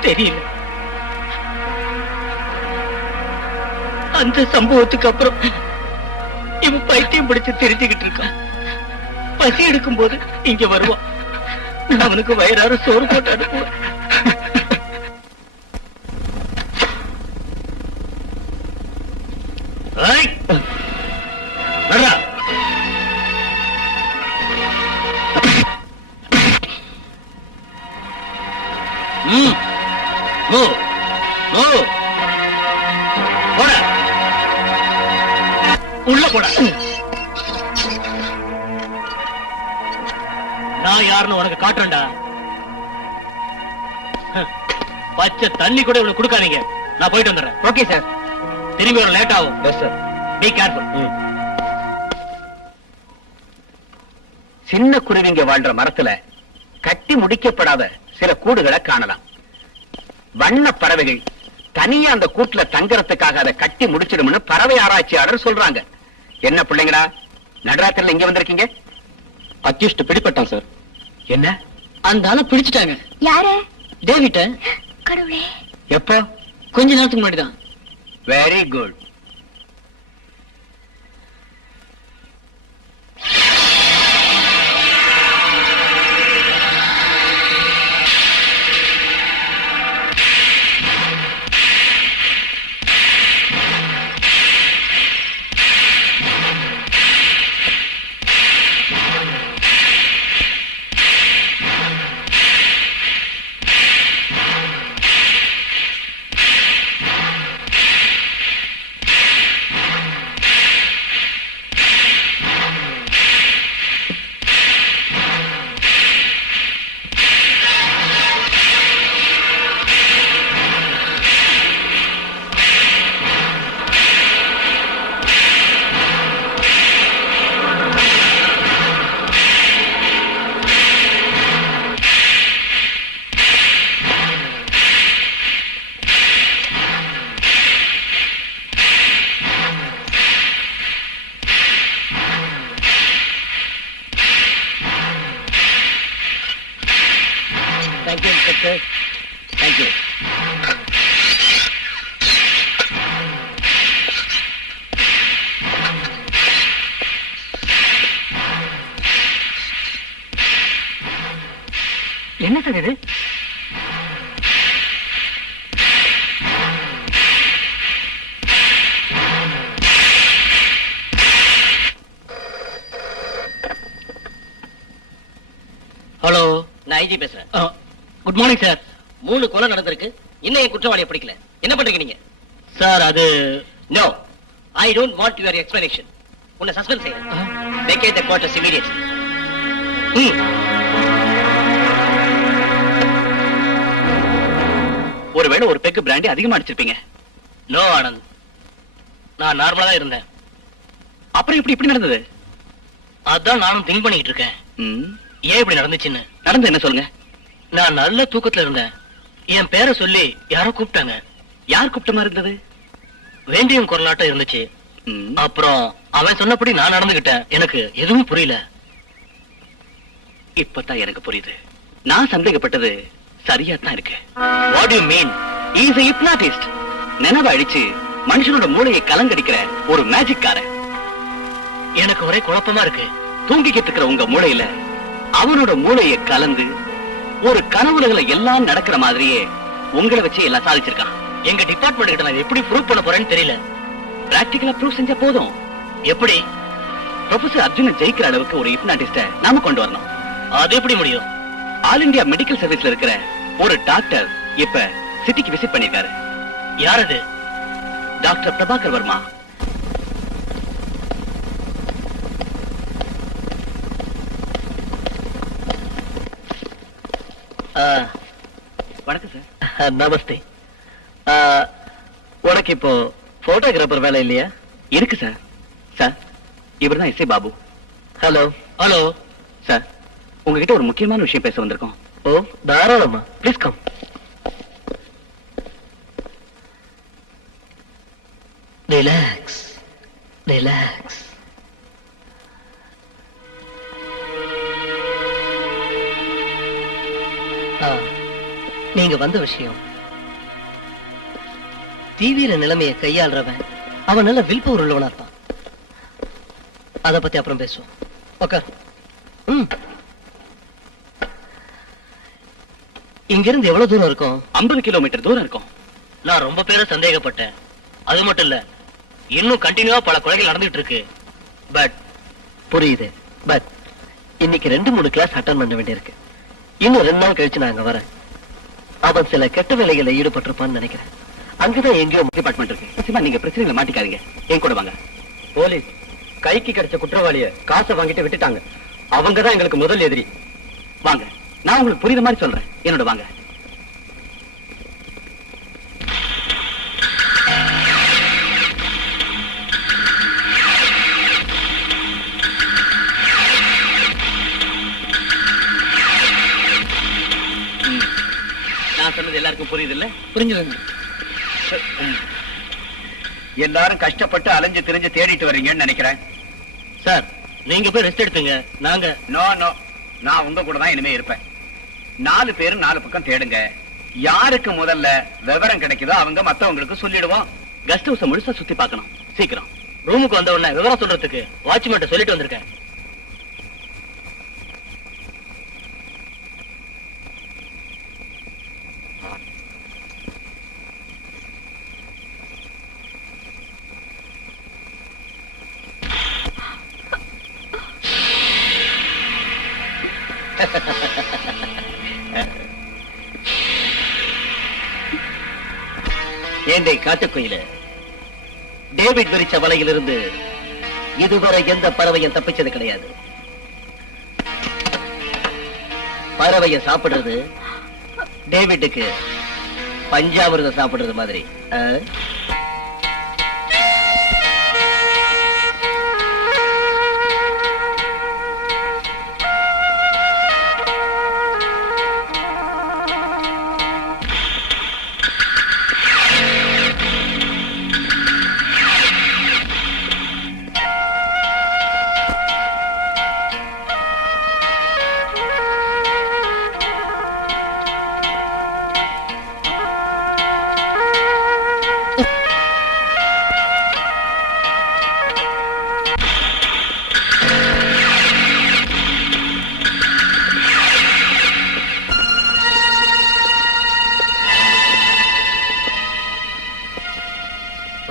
தெரியல. அந்த சம்பவத்துக்கு அப்புறம் இவன் பைத்தியம் பிடிச்சு தெரிஞ்சுக்கிட்டு இருக்கான். பசி எடுக்கும் போது இங்க வருவான். அவனுக்கு வயிறார சோறு போட்டு அனுப்புவான். உள்ள போட. நான் யாருன்னு உனக்கு காட்டுறேன்டா. பச்சை தண்ணி கூட இவனுக்கு கொடுக்காதீங்க. நான் போயிட்டு வந்துடுறேன். Okay sir. திரும்பி ஒரு லேட் ஆகும். Yes sir. Be careful. சின்ன குருவிங்க வாழ்ற மரத்துல கட்டி முடிக்கப்படாத சில கூடுகளை காணலாம். வண்ண பறவைகள் தனியா அந்த கூட்டுல தங்கறதுக்காக அதை கட்டி முடிச்சிடும்னு பறவை ஆராய்ச்சியாளர் சொல்றாங்க. என்ன பிள்ளைங்களா, நடராத்திரில இங்க வந்திருக்கீங்க? அக்யூஸ்ட் பிடிபட்டான் சார். என்ன? அந்த ஆளை பிடிச்சிட்டாங்க. யாரு? டேவிட்ட. கடவுளே. எப்போ? கொஞ்ச நேரத்துக்கு முன்னாடி தான். Very good. Good morning sir. 3 கொலை நடந்திருக்கு, இன்னும் என் குற்றவாளியை பிடிக்கல. என்ன பண்றீங்க நீங்க? சார் அது no, I don't want your explanation. உன்னை சஸ்பெண்ட் செய்யறேன். Vacate the quarters immediately. ஒருவேளை ஒரு பெக்கு பிராண்டி அதிகமா அடிச்சிருப்பீங்க. நோ ஆனந்த், நான் நார்மலா தான் இருந்தேன். அப்புறம் இப்படி நடந்தது? அதான் நானும் திங்க் பண்ணிக்கிட்டு இருக்கேன், ஏன் இப்படி நடந்துச்சுன்னு. நடந்து என்ன சொல்லுங்க. நான் நல்ல தூக்கத்துல இருந்தேன். என் பேரை சொல்லி யாரோ கூப்பிட்டாங்க. யார் கூப்பிட்ட மாதிரி இருந்தது? வேண்டியும் குரலாட்டம் இருந்துச்சு. அப்புறம் அவன் சொன்னபடி நான் நடந்துகிட்டேன். எனக்கு எதுவும் புரியல. இப்பதான் எனக்கு புரியுது. நான் சந்தேகப்பட்டது சரியா தான் இருக்கு. What you mean? Is a hypnotist. நினைவை அழிச்சு மனுஷனோட மூளையை கலங்கடிக்கிற ஒரு மேஜிக் காரன். எனக்கு ஒரே குழப்பமா இருக்கு. தூங்கிக்கிட்டு இருக்கிற உங்க மூளையில அவனோட மூளையை கலந்து ஒரு கனவுலகளை எல்லாம் நடக்கிற மாதிரியே உங்களை வச்சு எல்லாம் சாதிச்சிருக்கான். எங்க டிபார்ட்மெண்ட் கிட்ட நான் எப்படி ப்ரூவ் பண்ண போறேன்னு தெரியல. பிராக்டிகலா ப்ரூவ் செஞ்சா போதும். எப்படி? ப்ரொஃபசர் அர்ஜுன ஜெயிக்கிற அளவுக்கு ஒரு ஹிப்னாட்டிஸ்ட நாம கொண்டு வரணும். அது எப்படி முடியும்? ஆல் இந்தியா மெடிக்கல் சர்வீஸ்ல இருக்கிற ஒரு டாக்டர் இப்ப சிட்டிக்கு விசிட் பண்ணிருக்காரு. யார் அது? டாக்டர் பிரபாகர் வர்மா. வணக்கம் சார். நமஸ்தே. உனக்கு இப்போ போட்டோகிராஃபர் வேலை இல்லையா? இருக்கு சார். சார், இவர்தான் SI Babu. Hello. Hello sir, உங்ககிட்ட ஒரு முக்கியமான விஷயம் பேச வந்திருக்கோம். ஓ, தாராளமா. Please come. Relax, relax. நீங்க வந்த விஷயம், டிவியில நிலைமையை கையாளுறவன் அவன் நல்ல வில் பவர் உள்ளவனா இருப்பான். அத பத்தி அப்புறம் பேசுவோம். ஓகே. இங்கிருந்து எவ்வளவு தூரம் இருக்கும்? 50 கிலோமீட்டர் தூரம் இருக்கும். நான் ரொம்ப பேரை சந்தேகப்பட்டேன். அது மட்டும் இல்ல, இன்னும் கண்டினியூவா பல கொலைகள் நடந்துட்டு இருக்கு. பட் புரியுது. பட் இன்னைக்கு 2-3 கிளாஸ் அட்டன் பண்ண வேண்டியிருக்கு. இன்னும் 2 நாள் கழிச்சு நான் அங்க வரேன். அவன் சில கெட்ட வேலைகளை ஈடுபட்டிருப்பான்னு நினைக்கிறேன். அங்கதான் எங்கேயோ டிபார்ட்மெண்ட் இருக்கு. நிச்சயமா நீங்க பிரச்சனைகளை மாட்டிக்காதீங்க. என் கூட வாங்க. போலீஸ் கைக்கு கிடைச்ச குற்றவாளிய காசை வாங்கிட்டு விட்டுட்டாங்க. அவங்கதான் எங்களுக்கு முதல் எதிரி. வாங்க, நான் உங்களுக்கு புரியுற மாதிரி சொல்றேன். என்னோட வாங்க. நான் சொன்னது எல்லாருக்கும் புரியுது இல்ல? புரிஞ்சுங்க. எல்லாரும் கஷ்டப்பட்டு அலைஞ்சு திரிஞ்சு தேடிட்டு வர்றீங்கன்னு நினைக்கிறேன். சார், நீங்க போய் ரெஸ்ட் எடுத்துங்க. நாங்க நோ நோ, நான் உங்க கூட தான் இனிமே இருப்பேன். 4 பேரும் 4 பக்கம் தேடுங்க. யாருக்கு முதல்ல விவரம் கிடைக்குதோ அவங்க மத்தவங்களுக்கு சொல்லிடுவோம். கெஸ்ட் ஹவுஸ முழுசா சுத்தி பார்க்கணும். சீக்கிரம். ரூமுக்கு வந்த உடனே விவரம் சொல்றதுக்கு வாட்ச்மேன் சொல்லிட்டு வந்திருக்கேன். ஏண்டை காட்டுக்குயில, டேவிட் விரிச்ச வலையிலிருந்து இதுவரை எந்த பறவையும் தப்பிச்சது கிடையாது. பறவைய சாப்பிடுறது டேவிட்டுக்கு பஞ்சாமிர்தம் சாப்பிடுறது மாதிரி.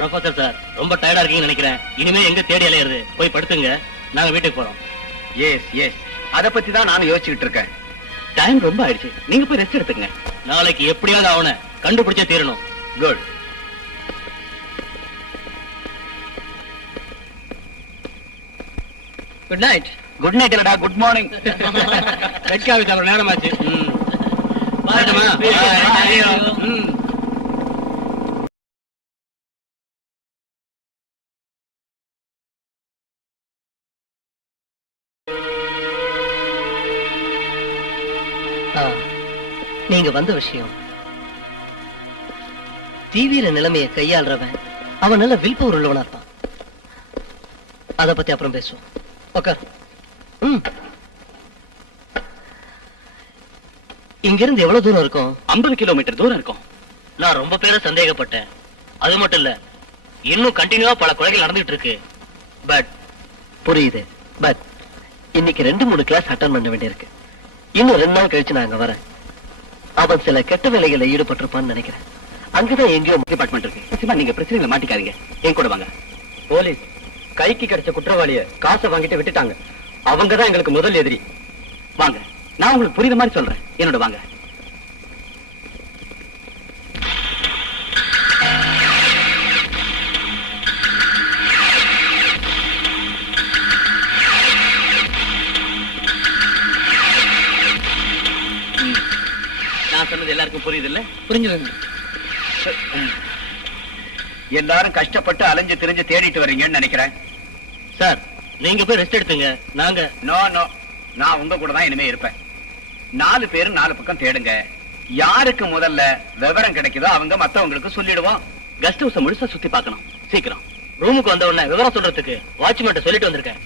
ப்ரொஃபசர் சார், ரொம்ப டயர்டா இருக்கீங்கன்னு நினைக்கிறேன். இனிமே எங்க தேடி அலையிறது? போய் படுத்துங்க, நாங்க வீட்டுக்கு போறோம். எஸ் எஸ், அத பத்தி தான் நானும் யோசிச்சுட்டு இருக்கேன். டைம் ரொம்ப ஆயிடுச்சு, நீங்க போய் ரெஸ்ட் எடுத்துங்க. நாளைக்கு எப்படியாவது அவனை கண்டுபிடிச்சே தீரணும். Good. Good night. Good night இல்லடா, குட் மார்னிங். ரெட் காபி சாப்பிட நேரமாச்சு. பாருமா. நீங்க வந்த விஷயம், தீவிர நிலைமையை கையாளுறவன் அவன் நல்ல வில் பவர் உள்ளவனா இருப்பான். அத பத்தி அப்புறம் பேசுவோம். ஓகே. இங்க இருந்து எவ்வளவு தூரம் இருக்கும்? 50 கிலோமீட்டர் தூரம் இருக்கும். நான் ரொம்ப பேரை சந்தேகப்பட்டேன். அது மட்டும் இல்ல, இன்னும் கண்டினியூவா பல கொலைகள் நடந்துட்டு இருக்கு. பட் புரியுது. பட் இன்னைக்கு 2-3 கிளாஸ் அட்டன் பண்ண வேண்டியிருக்கு. இன்னும் 2 நாள் கழிச்சு நான் அங்க வரேன். அவன் சில கெட்ட வேலைகளை ஈடுபட்டிருப்பான்னு நினைக்கிறேன். அங்கதான் எங்கேயோ டிபார்ட்மெண்ட் இருக்கு. நிச்சயமா நீங்க பிரச்சனைகளை மாட்டிக்காதீங்க. என் கூட வாங்க. போலீஸ் கைக்கு கிடைச்ச குற்றவாளிய காசை வாங்கிட்டு விட்டுட்டாங்க. அவங்கதான் எங்களுக்கு முதல் எதிரி. வாங்க, நான் உங்களுக்கு புரியுற மாதிரி சொல்றேன். என்னோட வாங்க. நான் சொன்னது எல்லாருக்கும் புரியுது இல்ல? புரிஞ்சுதுங்க. எல்லாரும் கஷ்டப்பட்டு அலைஞ்சு திரிஞ்சு தேடிட்டு வர்றீங்கன்னு நினைக்கிறேன். சார், நீங்க போய் ரெஸ்ட் எடுத்துங்க. நாங்க நோ, நான் உங்க கூட தான் இனிமே இருப்பேன். 4 பேரும் 4 பக்கம் தேடுங்க. யாருக்கு முதல்ல விவரம் கிடைக்குதோ அவங்க மத்தவங்களுக்கு சொல்லிடுவோம். கெஸ்ட் ஹவுஸ் முழுசா சுத்தி பார்க்கணும். சீக்கிரம். ரூமுக்கு வந்த உடனே விவரம் சொல்றதுக்கு வாட்ச்மேன் சொல்லிட்டு வந்திருக்கேன்.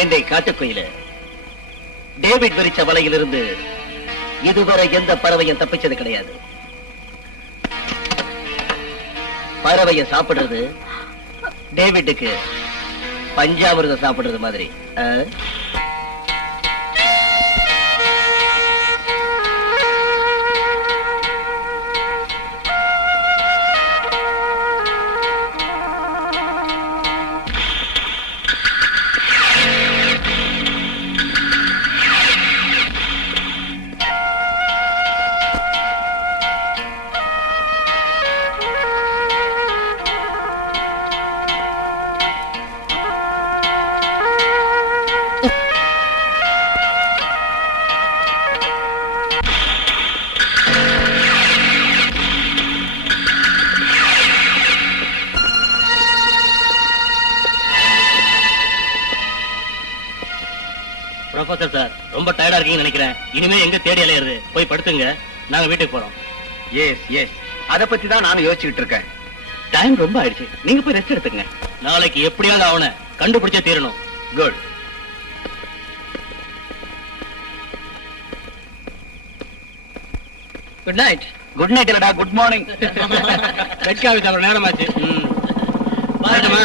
ஏண்டை காட்டுக்குயில, டேவிட் விரிச்ச வலையிலிருந்து இதுவரை எந்த பறவையும் தப்பிச்சது கிடையாது. பறவைய சாப்பிடுறது டேவிட்டுக்கு பஞ்சாமிர்தம் சாப்பிடுறது மாதிரி. ப்ரொஃபசர் சார், ரொம்ப டயர்டா இருக்கீங்கன்னு நினைக்கிறேன். இனிமே எங்க தேடி அலையிறது? போய் படுத்துங்க, நாங்க வீட்டுக்கு போறோம். எஸ், அத பத்தி தான் நானும் யோசிச்சுட்டு இருக்கேன். டைம் ரொம்ப ஆயிடுச்சு, நீங்க போய் ரெஸ்ட் எடுத்துங்க. நாளைக்கு எப்படியாவது அவனை கண்டுபிடிச்சே தீரணும். Good. Good night. Good night இல்லடா, குட் மார்னிங். ரெட் காபி சாப்பிட நேரமாச்சு. பாருமா.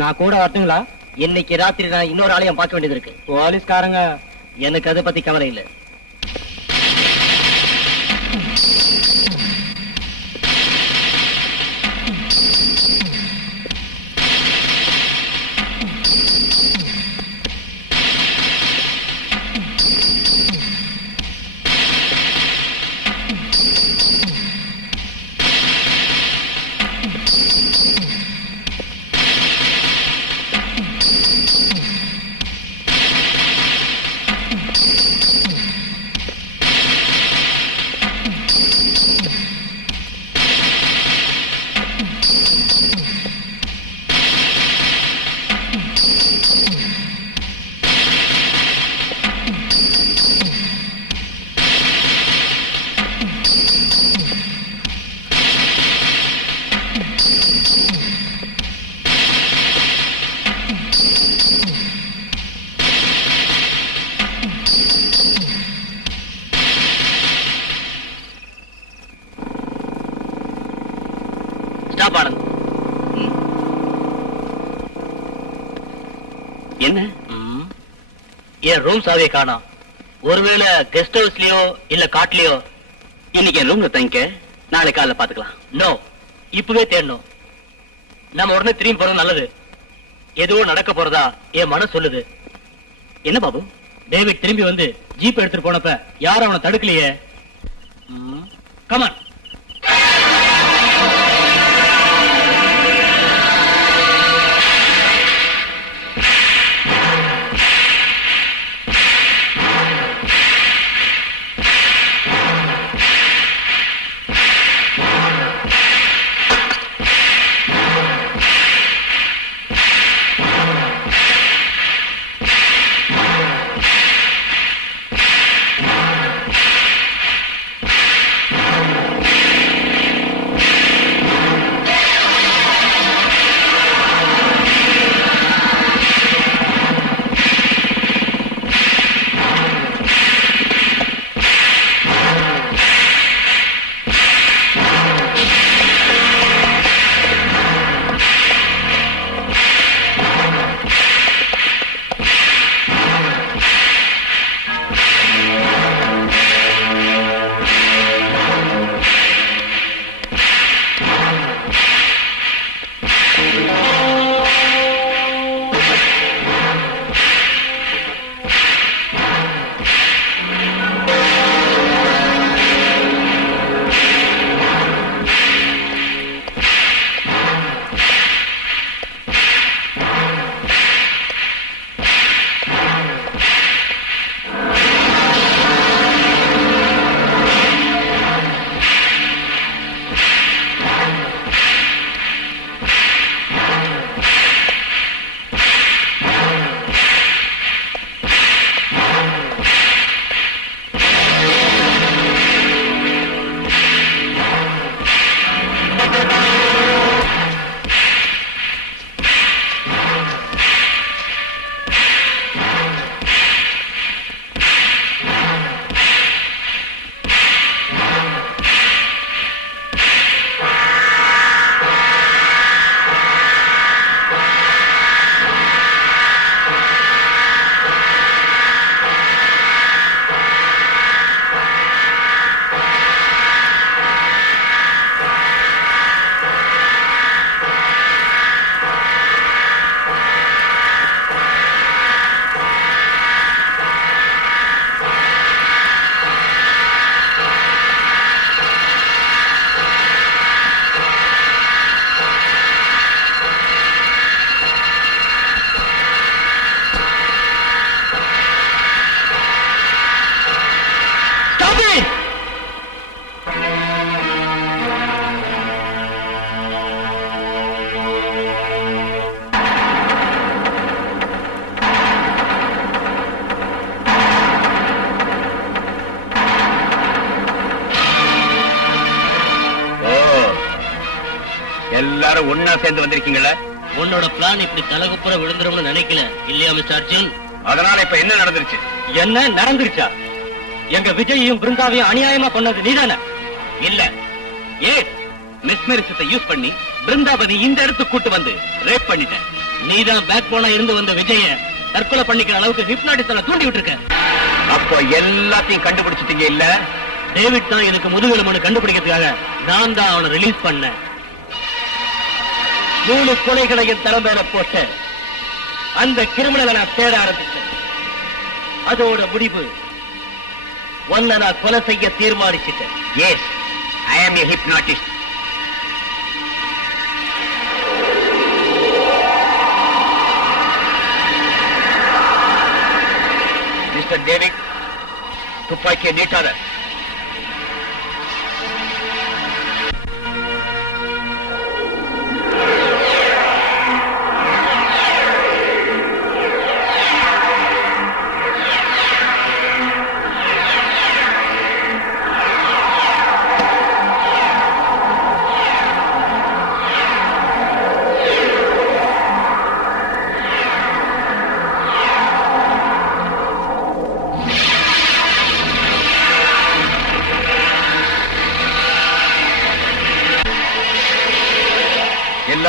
நான் கூட வரட்டுங்களா? இன்னைக்கு ராத்திரி நான் இன்னொரு ஆலயம் பார்க்க வேண்டியது இருக்கு. போலீஸ்காரங்க எனக்கு அதை பத்தி கவலை இல்லை. ஸ்டாப் ஆனந்த். என்ன? என் ரூம் சாவியை காணோம். ஒருவேளை கெஸ்ட் ஹவுஸ்லயோ இல்ல காட்டுலயோ. இன்னைக்கு என் ரூம்ல தங்கிக்க, நாளை காலைல பாத்துக்கலாம். நோ, இப்பவே தேடணும். நம்ம உடனே திரும்பி போறது நல்லது. ஏதோ நடக்க போறதா என் மனசு சொல்லுது. என்ன பாபு? டேவிட் திரும்பி வந்து ஜீப் எடுத்துட்டு போனப்ப யாரும் அவனை தடுக்கலையே. கமான். எல்லாரும் ஒன்னா சேர்ந்து வந்திருக்கீங்களா? உன்னோட பிளான் இப்படி தலகுப்புற விழுந்துரும்னு நினைக்கல இல்லையா மிஸ்டர் அர்ஜுன்? அதனால இப்ப என்ன நடந்துருச்சு? என்ன நடந்துருச்சா? எங்க விஜயையும் பிருந்தாவையும் அநியாயமா பண்ணது நீதானே? இல்ல, மிஸ்மெரிசத்தை யூஸ் பண்ணி பிருந்தாவதி இந்த இடத்துக்கு கூட்டு வந்து ரேப் பண்ணிட்டேன். நீதான் பேக் போனா இருந்து வந்த விஜய தற்கொலை பண்ணிக்கிற அளவுக்கு ஹிப்னாட்டிஸ்ட தூண்டி விட்டுருக்க. அப்போ எல்லாத்தையும் கண்டுபிடிச்சிட்டீங்க இல்ல? டேவிட் தான் எனக்கு முதுகெலும்பு கண்டுபிடிக்கிறதுக்காக நான் தான் அவனை ரிலீஸ் பண்ணேன். 3 கொலைகளை என் தலைமையில போட்ட அந்த கிரிமினலை நான் தேட ஆரம்பிச்சேன். அதோட முடிவு ஒன்ன நான் கொலை செய்ய தீர்மானிச்சிட்டேன். எஸ், ஐ ஆம் a hypnotist. மிஸ்டர் டேவிட், துப்பாக்கியை நீட்டாத.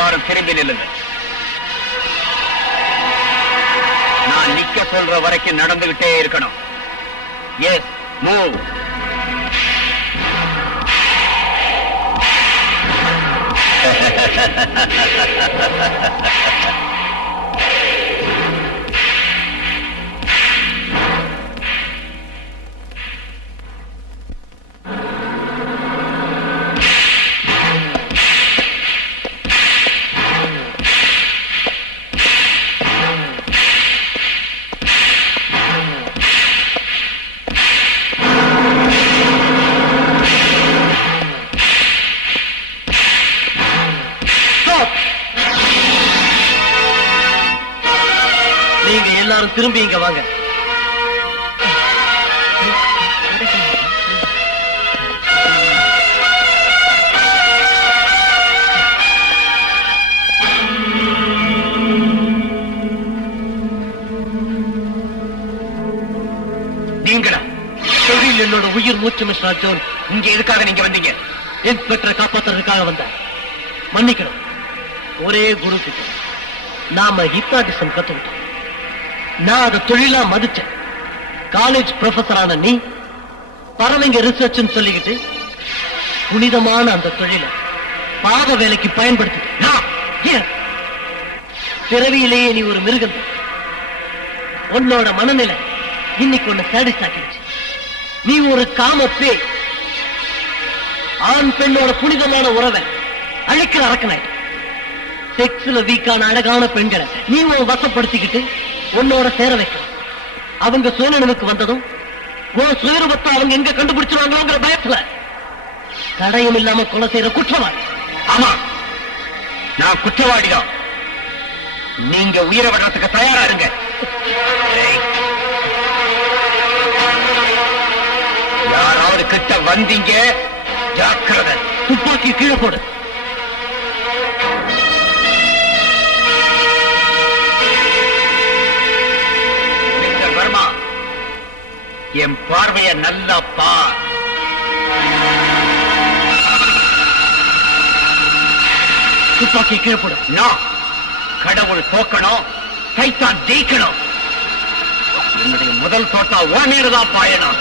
எல்லாரும் திரும்பி நில்லுங்க. நான் நிக்க சொல்ற வரைக்கும் நடந்துகிட்டே இருக்கணும். Yes, move. நீங்க எல்லாரும் திரும்பி இங்க வாங்க. நீங்களா? தொழில் என்னோட உயிர் மூச்சு மிஸ்டர் ஜோன். இங்க எதுக்காக நீங்க வந்தீங்க? இன்ஸ்பெக்டரை காப்பாத்துறதுக்காக வந்தேன். மன்னிக்கணும். ஒரே குரு கிட்ட நாம ஹிப்னாட்டிசம் கத்துக்கிட்டோம். நான் அதை தொழிலா மதிச்சேன். காலேஜ் ப்ரொஃபஸரான நீ பறவைங்க ரிசர்ச் சொல்லிக்கிட்டு புனிதமான அந்த தொழிலை பாவ வேலைக்கு பயன்படுத்தி பிறவியிலேயே நீ ஒரு மிருகம். உன்னோட மனநிலை இன்னைக்கு ஒண்ணு சாடிஸ்ட் ஆக்கிடுச்சு. நீ ஒரு காம பேய். ஆண் பெண்ணோட புனிதமான உறவை அழிக்கிற அரக்கனாய். செக்ஸ்ல வீக்கான அழகான பெண்களை நீ உன் வசப்படுத்திக்கிட்டு உன்னோட சேர வைக்க. அவங்க சுயநினைவுக்கு வந்ததும் உன் சுயரூபத்தை அவங்க எங்க கண்டுபிடிச்சிருவாங்கிற பயத்துல தடயம் இல்லாம கொலை செய்யற குற்றவாளி. ஆமா, நான் குற்றவாளிதான். நீங்க உயிரை விடுறதுக்கு தயாரா இருங்க. யாராவது கிட்ட வந்தீங்க ஜாக்கிரதை. துப்பாக்கி கீழே போடு. மிஸ்டர் வர்மா, என் பார்வைய நல்லா பார். துப்பாக்கி கீழே போடு. நான் கடவுள் தோக்கணும், சைத்தான் ஜெயிக்கணும். என்னுடைய முதல் தோட்டா உன் மேலதான் பாயணும்.